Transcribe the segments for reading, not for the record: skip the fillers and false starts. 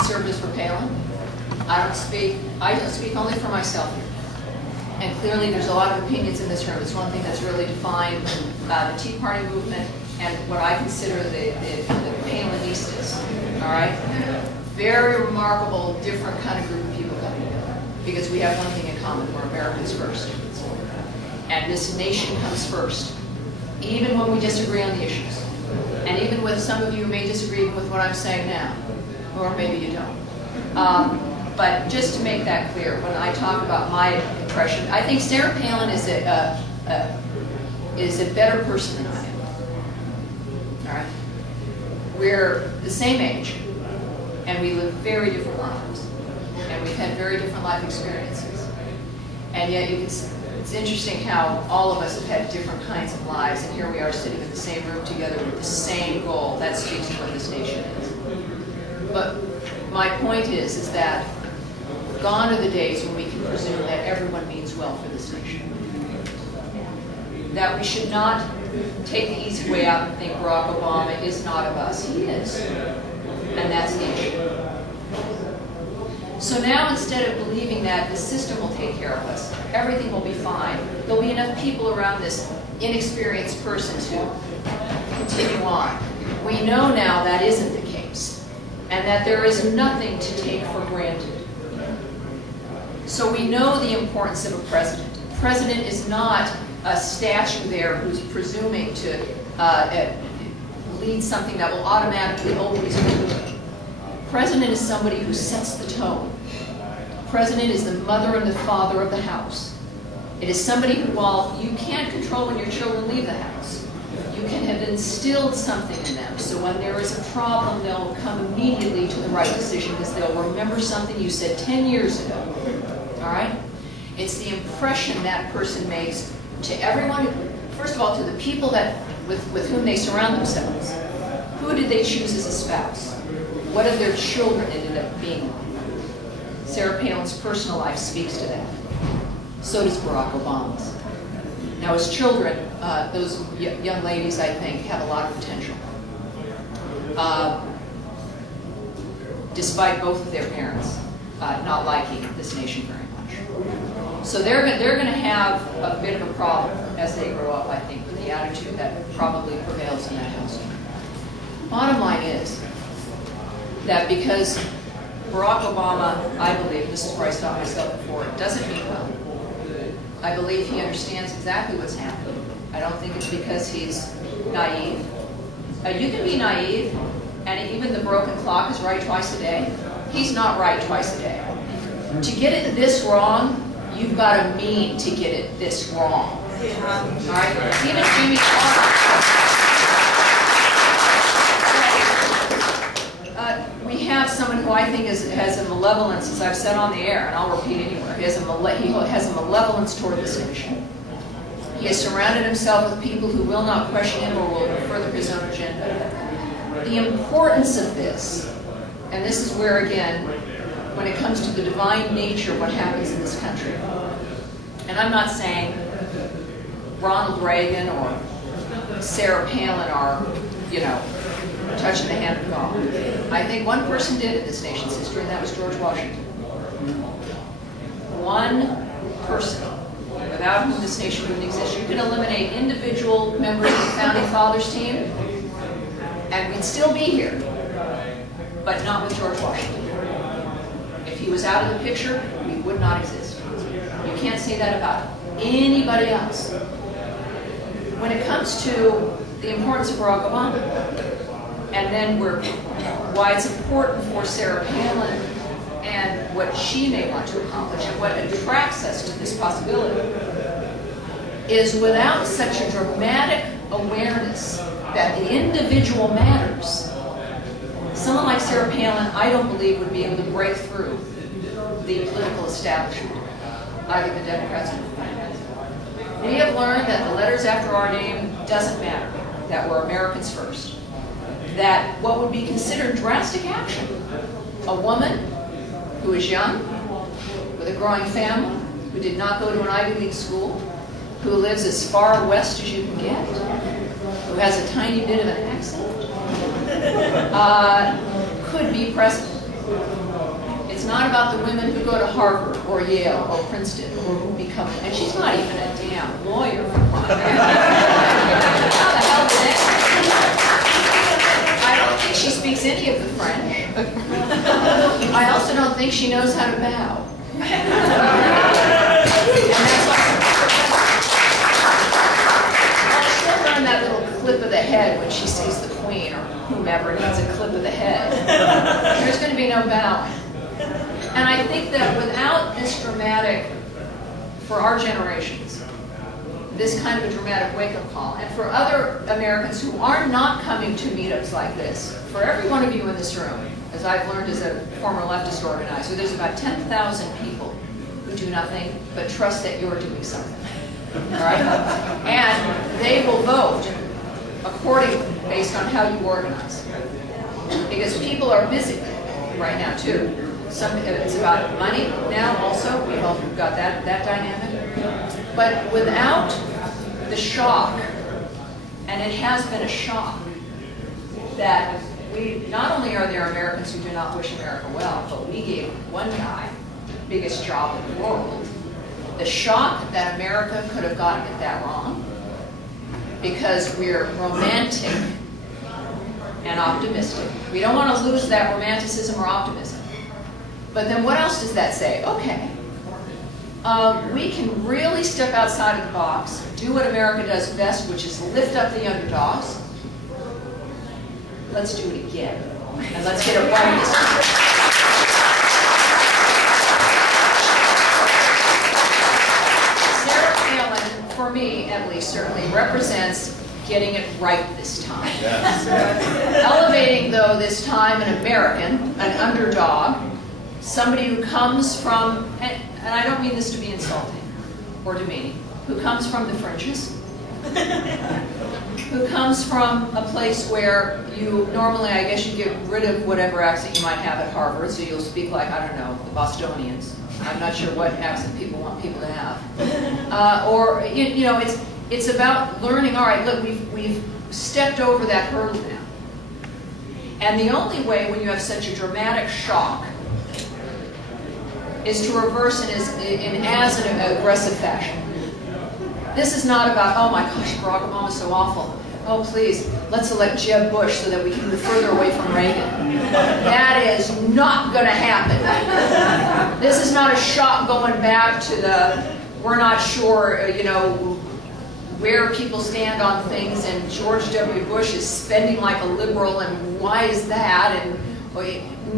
conservatives for Palin. I don't speak only for myself here. And clearly there's a lot of opinions in this room. It's one thing that's really defined the Tea Party movement and what I consider the Palinistas, all right? Very remarkable, different kind of group of people coming together. Because we have one thing in common, we're Americans first. And this nation comes first, even when we disagree on the issues. And even with some of you may disagree with what I'm saying now, or maybe you don't. But just to make that clear, when I talk about my impression, I think Sarah Palin is a better person than I am. All right? We're the same age, and we live very different lives, and we've had very different life experiences. And yet it's interesting how all of us have had different kinds of lives, and here we are sitting in the same room together with the same goal. That speaks to what this nation is. But my point is that gone are the days when we can presume that everyone means well for this nation. That we should not take the easy way out and think Barack Obama is not of us. He is. And that's the issue. So now, instead of believing that the system will take care of us, everything will be fine, there'll be enough people around this inexperienced person to continue on. We know now that isn't the case, and that there is nothing to take for granted. So we know the importance of a president. The president is not a statue there who's presuming to lead something that will automatically always be good. President is somebody who sets the tone. President is the mother and the father of the house. It is somebody who, while you can't control when your children leave the house, you can have instilled something in them. So when there is a problem, they'll come immediately to the right decision because they'll remember something you said 10 years ago. All right? It's the impression that person makes to everyone, first of all, to the people with whom they surround themselves. Who did they choose as a spouse? What of their children ended up being? Sarah Palin's personal life speaks to that. So does Barack Obama's. Now, as children, those young ladies, I think, have a lot of potential. Despite both of their parents not liking this nation very much. So they're going to have a bit of a problem as they grow up, I think, with the attitude that probably prevails in that household. Bottom line is that because Barack Obama, I believe, this is where I stopped myself before, doesn't mean well. I believe he understands exactly what's happening. I don't think it's because he's naive. You can be naive, and even the broken clock is right twice a day. He's not right twice a day. To get it this wrong, you've got to mean to get it this wrong. All right? Even Jimmy Carter. We have someone who I think has a malevolence, as I've said on the air, and I'll repeat anywhere. He has a malevolence toward this nation. He has surrounded himself with people who will not question him or will further his own agenda. The importance of this, and this is where, again, when it comes to the divine nature of what happens in this country, and I'm not saying Ronald Reagan or Sarah Palin are, you know, touching the hand of God. I think one person did in this nation's history, and that was George Washington. One person, without whom this nation wouldn't exist. You could eliminate individual members of the Founding Fathers team, and we'd still be here, but not with George Washington. If he was out of the picture, we would not exist. You can't say that about anybody else. When it comes to the importance of Barack Obama, and then why it's important for Sarah Palin and what she may want to accomplish and what attracts us to this possibility is without such a dramatic awareness that the individual matters, someone like Sarah Palin, I don't believe, would be able to break through the political establishment, either the Democrats or the Republicans. We have learned that the letters after our name doesn't matter, that we're Americans first. That what would be considered drastic action, a woman who is young, with a growing family, who did not go to an Ivy League school, who lives as far west as you can get, who has a tiny bit of an accent, could be president. It's not about the women who go to Harvard or Yale or Princeton or who become, and she's not even a damn lawyer. How the hell did that? I don't think she speaks any of the French. I also don't think she knows how to bow. And that's also, she'll learn that little clip of the head when she sees the Queen or whomever needs a clip of the head. There's going to be no bowing. And I think that without this dramatic, for our generations, this kind of a dramatic wake-up call, and for other Americans who are not coming to meetups like this, for every one of you in this room, as I've learned as a former leftist organizer, there's about 10,000 people who do nothing but trust that you're doing something. All right? And they will vote accordingly based on how you organize. Because people are busy right now, too. It's about money now also. We've got that dynamic. But without the shock, and it has been a shock, that we, not only are there Americans who do not wish America well, but we gave one guy the biggest job in the world. The shock that America could have gotten it that wrong, because we're romantic and optimistic. We don't want to lose that romanticism or optimism. But then what else does that say? Okay, we can really step outside of the box, do what America does best, which is lift up the underdogs. Let's do it again, and let's get it right this time. Sarah Palin, for me at least, certainly represents getting it right this time. Yes. Elevating, though, this time an American, an underdog, somebody who comes from, and I don't mean this to be insulting or demeaning, who comes from the fringes, who comes from a place where you normally, I guess, you get rid of whatever accent you might have at Harvard, so you'll speak like, I don't know, the Bostonians. I'm not sure what accent people want people to have. Or, you know, it's about learning, all right, look, we've stepped over that hurdle now. And the only way when you have such a dramatic shock is to reverse in as an aggressive fashion. This is not about, oh my gosh, Barack Obama's so awful. Oh please, let's elect Jeb Bush so that we can move further away from Reagan. That is not going to happen. This is not a shock going back to the, we're not sure, you know, where people stand on things, and George W. Bush is spending like a liberal, and why is that? And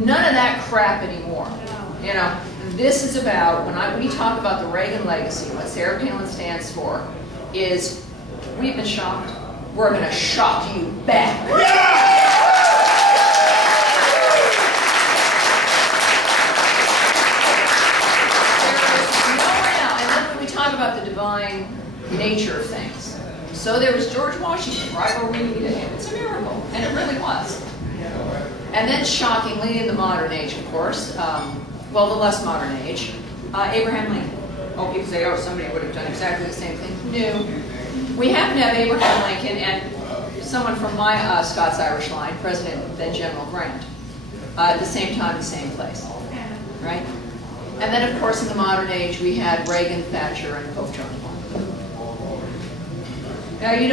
none of that crap anymore. You know, this is about, when we talk about the Reagan legacy, what Sarah Palin stands for is, we've been shocked, we're going to shock you back. There is nowhere now, and then when we talk about the divine nature of things. So there was George Washington, right where we needed him. It's a miracle, and it really was. And then shockingly, in the modern age, of course, well, the less modern age, Abraham Lincoln. Oh, people say, oh, somebody would have done exactly the same thing. No. We happen to have Abraham Lincoln and someone from my Scots-Irish line, President then General Grant, at the same time, the same place, right? And then, of course, in the modern age, we had Reagan, Thatcher, and Pope John Paul. Now, you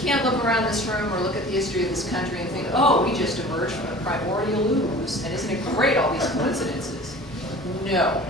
can't look around this room or look at the history of this country and think, oh, we just emerged from a primordial ooze, and isn't it great, all these coincidences? No.